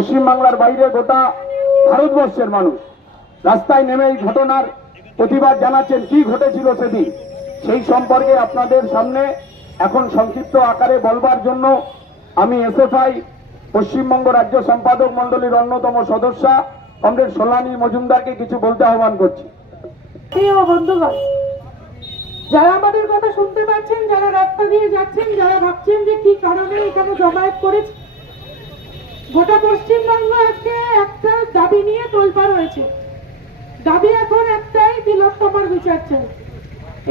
পশ্চিমবাংলার বাইরে গোটা ভারতবর্ষের মানুষ রাস্তায় নেমে এই ঘটনার প্রতিবাদ জানাচ্ছেন। কি ঘটেছিল সেদিন সেই সম্পর্কে আপনাদের সামনে এখন সংক্ষিপ্ত আকারে বলবার জন্য আমি এসএফআই পশ্চিমবঙ্গ রাজ্য সম্পাদক মণ্ডলীর অন্যতম সদস্যা কমরেড সোলানী মজুমদারকে কিছু বলতে আহ্বান করছি। প্রিয় বন্ধুগণ, যারা আমাদের কথা শুনতে পাচ্ছেন, যারা রাস্তা দিয়ে যাচ্ছেন, যারা ভাবছেন যে কি কারণে এখানে জমায়েত করেছে, গোটা পশ্চিমবঙ্গ আজকে একটা দাবি নিয়ে তোলপাড় হয়েছে। দাবি এখন একটাই, তিলোত্তমার বিচার চাই।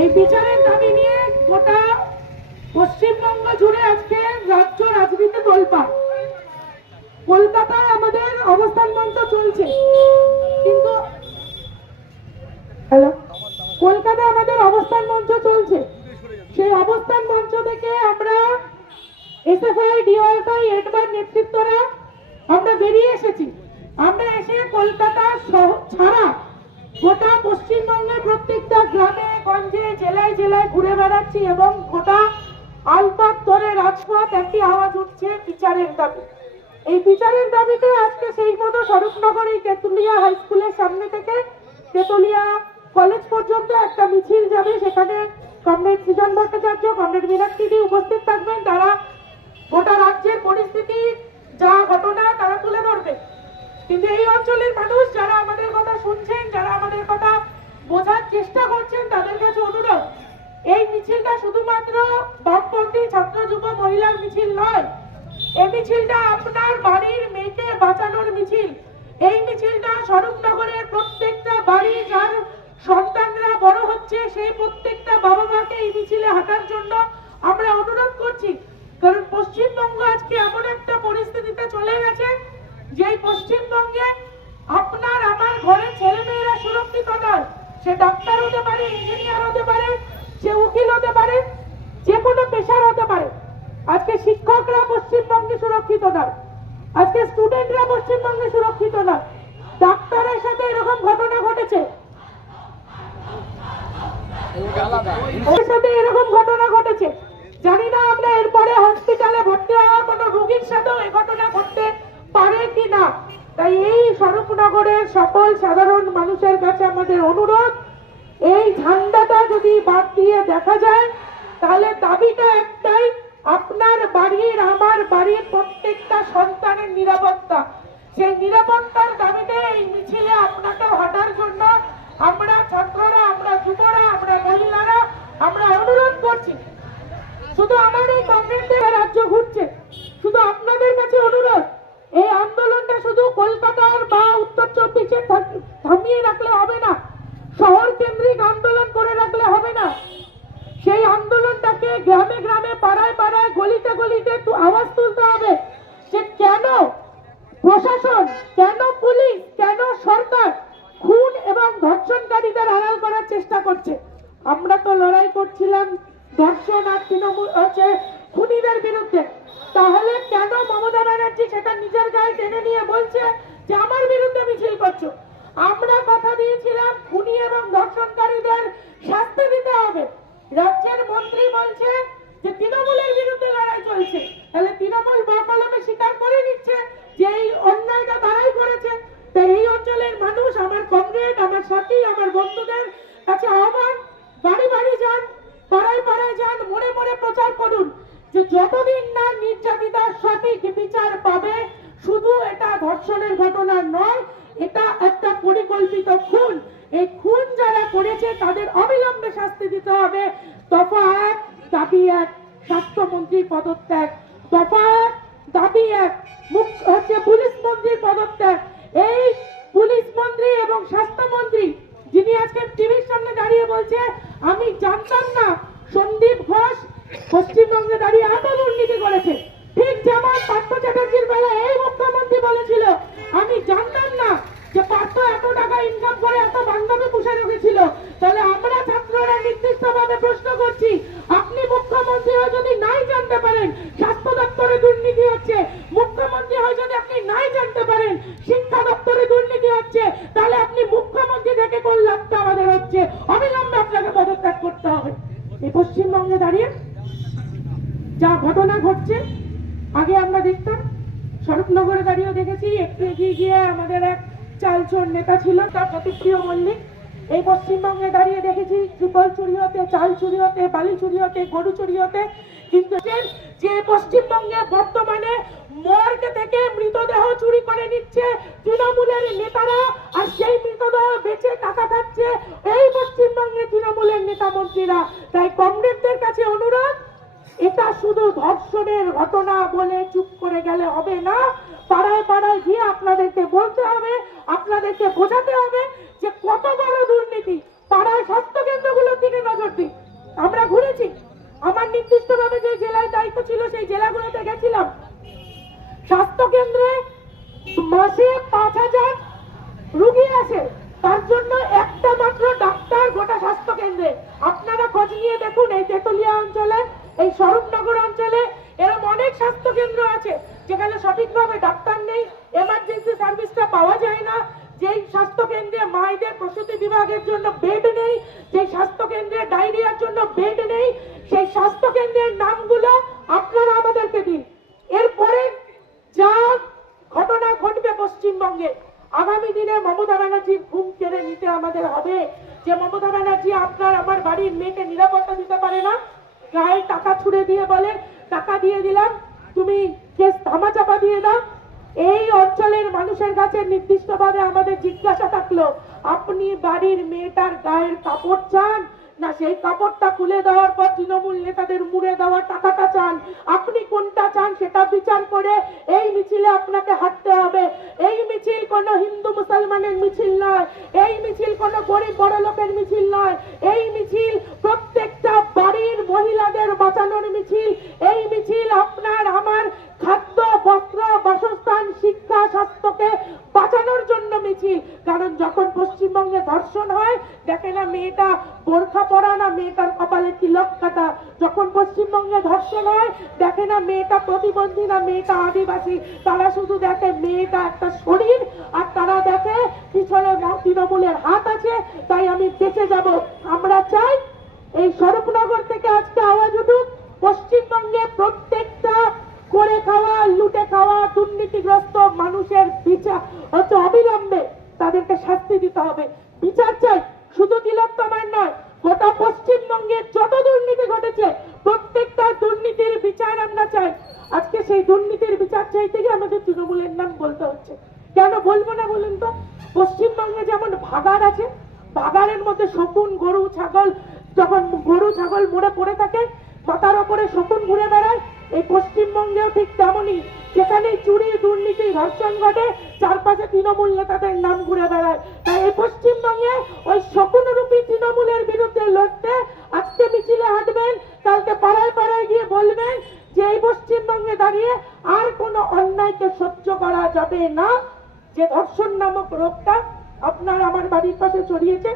এই বিচারের দাবি নিয়ে গোটা পশ্চিমবঙ্গ জুড়ে আজকে রাজ্য রাজনীতি তোলপাড়। কলকাতায় আমাদের অবস্থান মঞ্চ চলছে, কিন্তু কলকাতায় আমাদের অবস্থান মঞ্চ চলছে। সেই অবস্থান মঞ্চ থেকে আমরা এসএফআই, ডিওএফআই, এডবার নেতৃত্বরা আমরা বেরিয়ে এসেছি। আমরা এসে কলকাতা ছাড়া গোটা পশ্চিমবঙ্গের প্রত্যেকটা গ্রামে গঞ্জে জেলায় জেলায় ঘুরে বেড়াচ্ছি এবং গোটা আলপথ ধরে রাজপথ একটি আওয়াজ উঠছে, বিচারের দাবি। এই বিচারের দাবিতে আজকে সেই মতো স্বরূপনগর এই তেতুলিয়া হাই স্কুলের সামনে থেকে তেতুলিয়া কলেজ পর্যন্ত একটা মিছিল যাবে। সেখানে কমরেড সৃজন ভট্টাচার্য, কমরেড মীনাক্ষী উপস্থিত থাকবেন। তারা গোটা রাজ্যের পরিস্থিতি, যা ঘটনা তারা তুলে ধরবে। কিন্তু এই অঞ্চলের মানুষ যারা আমাদের কথা শুনছেন, যারা আমাদের কথা বোঝার চেষ্টা করছেন, তাদের কাছে অনুরোধ, এই মিছিলটা শুধুমাত্র বামপন্থী ছাত্র যুব মহিলার মিছিল নয়। এই মিছিলটা আপনার বাড়ির মেয়েকে বাঁচানোর মিছিল। এই মিছিলটা স্বরূপনগরের প্রত্যেকটা বাড়ি যার সন্তানরা বড় হচ্ছে, সেই প্রত্যেকটা বাবা মাকে এই মিছিলে হাঁটার জন্য আমরা অনুরোধ করছি। কারণ পশ্চিমবঙ্গ আজকে এমন একটা পরিস্থিতিতে চলে গেছে যে পশ্চিমবঙ্গে আপনার আমার ঘরের ছেলেমেয়েরা সুরক্ষিত নয়। সে ডাক্তার হতে পারে, ইঞ্জিনিয়ার হতে পারে, সে উকিল হতে পারে, যে কোনো পেশার হতে পারে। আজকে শিক্ষকরা পশ্চিমবঙ্গে সুরক্ষিত নয়, আজকে স্টুডেন্টরা পশ্চিমবঙ্গে সুরক্ষিত নয়। ডাক্তারের সাথে এরকম ঘটনা ঘটেছে, ওর সাথে এরকম ঘটনা ঘটেছে। জানি না আমরা এরপরে হসপিটালে ভর্তি হওয়া কোনো রোগীর সাথেও এই ঘটনা ঘটতে পারে কি না। তাই এই স্বরূপনগরের সকল সাধারণ মানুষের কাছে আমাদের অনুরোধ, এই ঝান্ডাটা যদি বাদ দিয়ে দেখা যায় তাহলে দাবিটা একটাই, আপনার বাড়ির আমার বাড়ির প্রত্যেকটা সন্তানের নিরাপত্তা। সেই নিরাপত্তার দাবিতে এই মিছিলে আপনাকে হাঁটার জন্য আমরা ছাত্ররা, আমরা যুবরা, আমরা মহিলারা আমরা অনুরোধ করছি। শুধু আমার এই কংগ্রেসের রাজ্য ঘুরছে, শুধু আপনাদের কাছে অনুরোধ, এই আন্দোলনটা শুধু কলকাতার বা উত্তর চব্বিশে থামিয়ে রাখলে হবে না, শহর কেন্দ্রিক আন্দোলন করে রাখলে হবে না। সেই আন্দোলনটাকে গ্রামে গ্রামে, পাড়ায় পাড়ায়, গলিতে গলিতে আওয়াজ তুলতে হবে যে কেন প্রশাসন, কেন পুলিশ, কেন সরকার খুন এবং ধর্ষণকারীদের আড়াল করার চেষ্টা করছে। আমরা তো লড়াই করছিলাম ধর্ষণ আর তৃণমূল খুনিদের বিরুদ্ধে, তাহলে কেন মমতা ব্যানার্জি সেটা নিজের গায়ে টেনে নিয়ে বলছে যে আমার বিরুদ্ধে মিছিল করছো? আমরা কথা দিয়েছিলাম খুনি এবং ধর্ষণকারীদের শাস্তি দিতে হবে। রাজ্যের মন্ত্রী বলছে যে তৃণমূলের বিরুদ্ধে লড়াই চলছে, তাহলে তৃণমূল বাকলমে স্বীকার করে নিচ্ছে যে এই অন্যায়টা তারাই করেছে। তাই এই অঞ্চলের মানুষ, আমার কমরেড, আমার সাথী, আমার বন্ধুদের কাছে আহ্বান, বাড়ি বাড়ি যান, পাড়ায় পাড়ায় যান, মনে মনে প্রচার করুন যে যতদিন না নির্যাতিতার সঠিক বিচার পাবে, শুধু এটা ধর্ষণের ঘটনা নয়, এটা একটা পরিকল্পিত খুন। এই খুন যারা করেছে তাদের অবিলম্বে শাস্তি দিতে হবে। দফা 1 দাবি 1 স্বাস্থ্যমন্ত্রীর পদত্যাগ, দফা 1 দাবি 1 পুলিশ মন্ত্রীর পদত্যাগ। এই পুলিশ মন্ত্রী এবং স্বাস্থ্যমন্ত্রী যিনি আজকে টিভির সামনে দাঁড়িয়ে বলছে আমি জানতাম না সন্দীপ ঘোষ পশ্চিমবঙ্গে দাঁড়িয়ে এত দুর্নীতি করেছে, ঠিক যেমন পার্থ চ্যাটার্জির বেলা এই মুখ্যমন্ত্রী বলেছিল আমি জানতাম না যে পার্থ এত টাকা ইনকাম করে এত বান্ধবী পুষে রেখেছিল। তাহলে আমরা ছাত্ররা নির্দিষ্টভাবে প্রশ্ন করছি, আপনি মুখ্যমন্ত্রী হয়ে যদি নাই জানতে পারেন স্বাস্থ্য দপ্তরে দুর্নীতি হচ্ছে, মুখ্যমন্ত্রী হয়ে যদি আপনি নাই জানতে পারেন শিক্ষা দপ্তরে দুর্নীতি হচ্ছে, তাহলে আপনি মুখ্যমন্ত্রী থেকে কোন লাভটা আমাদের হচ্ছে? অবিলম্বে আপনাকে পদত্যাগ করতে হবে। এই পশ্চিমবঙ্গে দাঁড়িয়ে যা ঘটনা ঘটছে, আগে আমরা দেখতাম স্বরূপনগরে দাঁড়িয়েও দেখেছি, একটু এগিয়ে গিয়ে আমাদের এক চালচোর নেতা ছিল, তার প্রতিক্রিয়া মল্লিক। এই পশ্চিমবঙ্গে দাঁড়িয়ে দেখেছি ট্রিপল চুরি হতে, চাল চুরি হতে, বালি চুরি হতে, গরু চুরি হতে। কিন্তু যে পশ্চিমবঙ্গে বর্তমানে মর্গ থেকে মৃতদেহ চুরি করে নিচ্ছে তৃণমূলের নেতারা, আর সেই মৃতদেহ বেচে টাকা খাচ্ছে এই পশ্চিমবঙ্গে তৃণমূলের নেতা মন্ত্রীরা। তাই কংগ্রেসদের কাছে অনুরোধ, এটা শুধু ধর্ষণের ঘটনা বলে চুপ করে গেলে হবে না, পাড়ায় পাড়ায় গিয়ে আপনাদেরকে বলতে হবে, আপনাদেরকে বোঝাতে হবে যে কত বড় দুর্নীতি। পাড়ায় স্বাস্থ্য কেন্দ্রগুলোর দিকে নজর দিন। আমরা ঘুরেছি, আমার নির্দিষ্টভাবে যে জেলায় দায়িত্ব ছিল সেই জেলাগুলোতে গেছিলাম। স্বাস্থ্য কেন্দ্রে মাসে 5,000 রুগী আসে, তার জন্য একটা মাত্র ডাক্তার গোটা স্বাস্থ্য কেন্দ্রে। আপনারা খোঁজ নিয়ে দেখুন, এই তেতুলিয়া অঞ্চলে, এই স্বরূপনগর অঞ্চলে এরকম অনেক স্বাস্থ্য কেন্দ্র আছে যেখানে সঠিকভাবে ডাক্তার নেই, এমার্জেন্সি সার্ভিসটা পাওয়া যায় না। যেই স্বাস্থ্য কেন্দ্রে মায়েদের প্রসূতি বিভাগের জন্য বেড নেই, যেই স্বাস্থ্য কেন্দ্রে ডায়রিয়ার জন্য বেড নেই, সেই স্বাস্থ্য কেন্দ্রের নামগুলো আপনারা আমাদেরকে দিন। এরপরে যা ঘটনা ঘটবে পশ্চিমবঙ্গে, আগামী দিনে মমতা ব্যানার্জির ঘুম কেড়ে নিতে আমাদের হবে। যে মমতা ব্যানার্জি আপনার আমার বাড়ির মেয়েকে নিরাপত্তা দিতে পারে না, গায়ে টাকা ছুড়ে দিয়ে বলে টাকা দিয়ে দিলাম, তুমি কেস ধামাচাপা দিয়ে দাও। এই অঞ্চলের মানুষের কাছে নির্দিষ্টভাবে আমাদের জিজ্ঞাসা থাকলো, আপনি বাড়ির মেয়েটার গায়ের কাপড় চান, না সেই কাপড়টা খুলে দেওয়ার পর তৃণমূল নেতাদের মুড়ে দেওয়া টাকাটা চান? আপনি কোনটা চান সেটা বিচার করে এই মিছিলে আপনাকে হাঁটতে হবে। এই মিছিল কোনো হিন্দু মুসলমানের মিছিল নয়, এই মিছিল কোনো গরিব বড় লোকের মিছিল নয়, এই মিছিল প্রত্যেকটা বাড়ির মহিলাদের বাঁচানোর মিছিল। এই মিছিল আপনার আমার খাদ্য, বস্ত্র, বাসস্থান, শিক্ষা, স্বাস্থ্যকে বাঁচানোর জন্য মিছিল। কারণ যখন পশ্চিমবঙ্গে ধর্ষণ হয়, দেখে না মেয়েটা বোরখা পরা, না মেয়েটার কপালে তিলক কাটা। যখন পশ্চিমবঙ্গে ধর্ষণ হয়, দেখে না মেয়েটা প্রতিবন্ধী, না মেয়েটা আদিবাসী। তারা শুধু দেখে মেয়েটা একটা শরীর, আর তারা দেখে পিছনে তৃণমূলের হাত আছে, তাই আমি বেঁচে যাব। আমরা চাই এই স্বরূপনগর থেকে আজকে আওয়াজ উঠুক, পশ্চিমবঙ্গে প্রত্যেকটা করে খাওয়া, লুটে খাওয়া, দুর্নীতিগ্রস্ত মানুষের বিচার হচ্ছে অবিলম্বে তাদেরকে শাস্তি দিতে হবে। বিচার চাই, শুধু তিলোত্তমার নয়, গোটা পশ্চিমবঙ্গের যত দুর্নীতি ঘটেছে প্রত্যেকটা দুর্নীতির বিচার আমরা চাই। আজকে সেই দুর্নীতির বিচার চাইতে গিয়ে আমাদের তৃণমূলের নাম বলতে হচ্ছে। কেন বলবো না বলুন তো? পশ্চিমবঙ্গে যেমন ভাগাড় আছে, ভাগাড়ের মধ্যে শকুন, গরু, ছাগল, যখন গরু ছাগল মরে পড়ে থাকে মাথার ওপরে শকুন ঘুরে বেড়ায়, এই পশ্চিমবঙ্গেও ঠিক তেমনই। যেখানেই চুরি, দুর্নীতি, ধর্ষণ ঘটে, চারপাশে তৃণমূল নেতাদের নাম ঘুরে বেড়ায়। তাই এই পশ্চিমবঙ্গে ওই শকুনরূপী তৃণমূলের বিরুদ্ধে লড়তে আজকে মিছিলে হাঁটবেন, কালকে পাড়ায় পাড়ায় গিয়ে বলবেন যে এই পশ্চিমবঙ্গে দাঁড়িয়ে আর কোনো অন্যায়কে সহ্য করা যাবে না। যে ধর্ষণ নামক রোগটা আপনার আমার বাড়ির পাশে ছড়িয়েছে,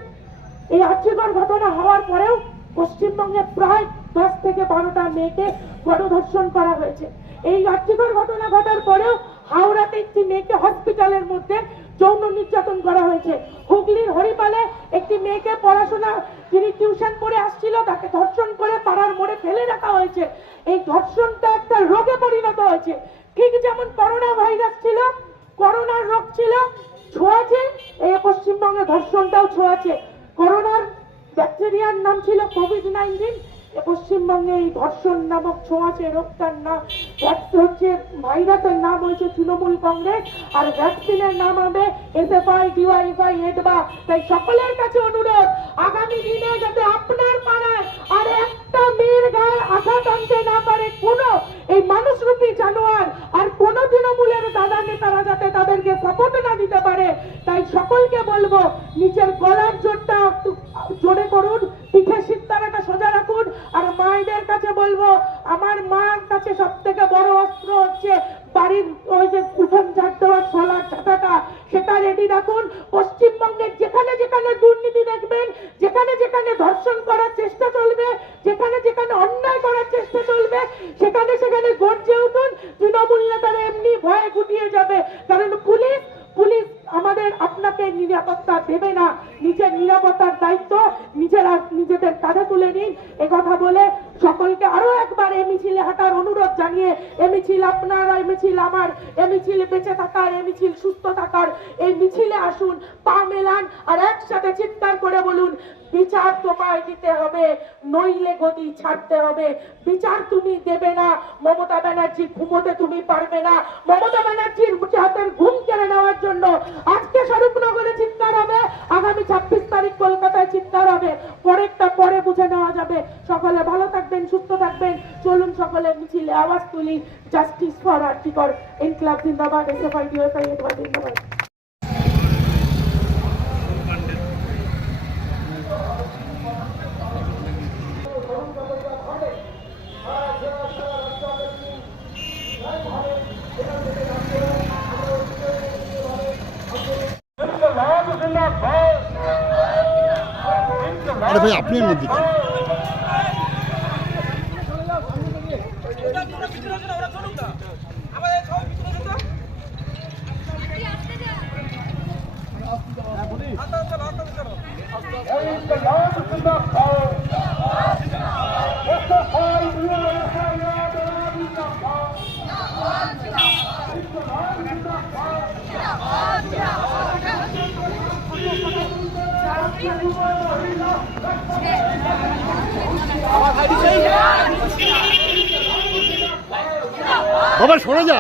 এই আর্যিকর ঘটনা হওয়ার পরেও পশ্চিমবঙ্গে প্রায় 10 থেকে 12টা মেয়েকে গণধর্ষণ করা হয়েছে। এই আর্যিকর ঘটনা ঘটার পরেও হাওড়াতে একটি মেয়েকে হসপিটালের মধ্যে যৌন নির্যাতন করা হয়েছে। হুগলির হরিপালে একটি মেয়েকে পড়াশোনা, যিনি টিউশন পড়ে আসছিল, তাকে ধর্ষণ করে পাড়ার মোড়ে ফেলে রাখা হয়েছে। এই ধর্ষণটা একটা রোগে পরিণত হয়েছে। ঠিক যেমন করোনা ভাইরাস ছিল, করোনার রোগ ছিল, ছোঁয়াচে, এই পশ্চিমবঙ্গে ধর্ষণটাও ছোঁয়াচে। করোনার ব্যাকটেরিয়ার নাম ছিল কোভিড-19, পশ্চিমবঙ্গে এই ধর্ষণ নামক ছোঁয়াচে রোগটার নাম হচ্ছে, ভাইরাসের নাম হয়েছে তৃণমূল কংগ্রেস, আর ভ্যাকসিনের নাম হবে SFI, DYFI, এডবা। তাই সকলের কাছে অনুরোধ, আগামী দিনে যাতে আপনার পাড়ায় আর একটা মেয়ের গায়ে আঘাত আনতে না পারে কোনো এই মানুষরূপী জানোয়ার, আর কোন তৃণমূলের দাদা নেতারা যাতে তাদেরকে সাপোর্ট না দিতে পারে। তাই সকলকে বলবো, নিজের গলার জোরটা জোরে করুন, পিঠে সিদ্ধারাটা সোজা রাখুন। আর মায়েদের কাছে বলবো, আমার মার কাছে সব থেকে বড় অস্ত্র হচ্ছে বাড়ির ওই যে উঠোন ঝাড় দেওয়ার সোলার ছাতাটা, সেটা রেডি রাখুন। পশ্চিমবঙ্গের যেখানে যেখানে দুর্নীতি দেখবেন, যেখানে যেখানে ধর্ষণ করার চেষ্টা চলবে, যেখানে যেখানে অন্যায় করার চেষ্টা চলবে, সেখানে সেখানে গর্জে উঠুন। তৃণমূল নেতারা এমনি ভয়ে গুটিয়ে যাবে, কারণ পুলিশ আমাদের আপনাকে নিরাপত্তা দেবে না, নিজের নিরাপত্তার দায়িত্ব নিজেদের কাঁধে তুলে নিন। কথা বলে সকলকে আরো একবার এই মিছিলে হাঁটার অনুরোধ জানিয়ে, এই মিছিল আপনার, এই মিছিল আমার, এই মিছিল বেঁচে থাকার, এই মিছিল সুস্থ থাকার, এই মিছিলে আসুন, পা মেলান আর একসাথে চিৎকার করে বলুন, বিচার তোমায় দিতে হবে, নইলে গদি ছাড়তে হবে। বিচার তুমি দেবে না, মমতা ব্যানার্জি ঘুমোতে তুমি পারবে না। মমতা ব্যানার্জির হাতের ঘুম কেড়ে নেওয়ার জন্য আজকে স্বরূপনগরে চিৎকার হবে, আগামী 26 তারিখ কলকাতায় চিৎকার হবে, পরেরটা পরে বুঝে নেওয়া যাবে। সকলে ভালো থাকবেন, সুস্থ থাকবেন। চলুন সকলে মিছিলে আওয়াজ তুলি, জাস্টিস ফর আর্টিকল। ইনকলাব জিন্দাবাদ, এসএফআই ডিওএফআই জিন্দাবাদ। আরে ভাই আপনি এর মধ্যে কেন? বাবা সরে যা।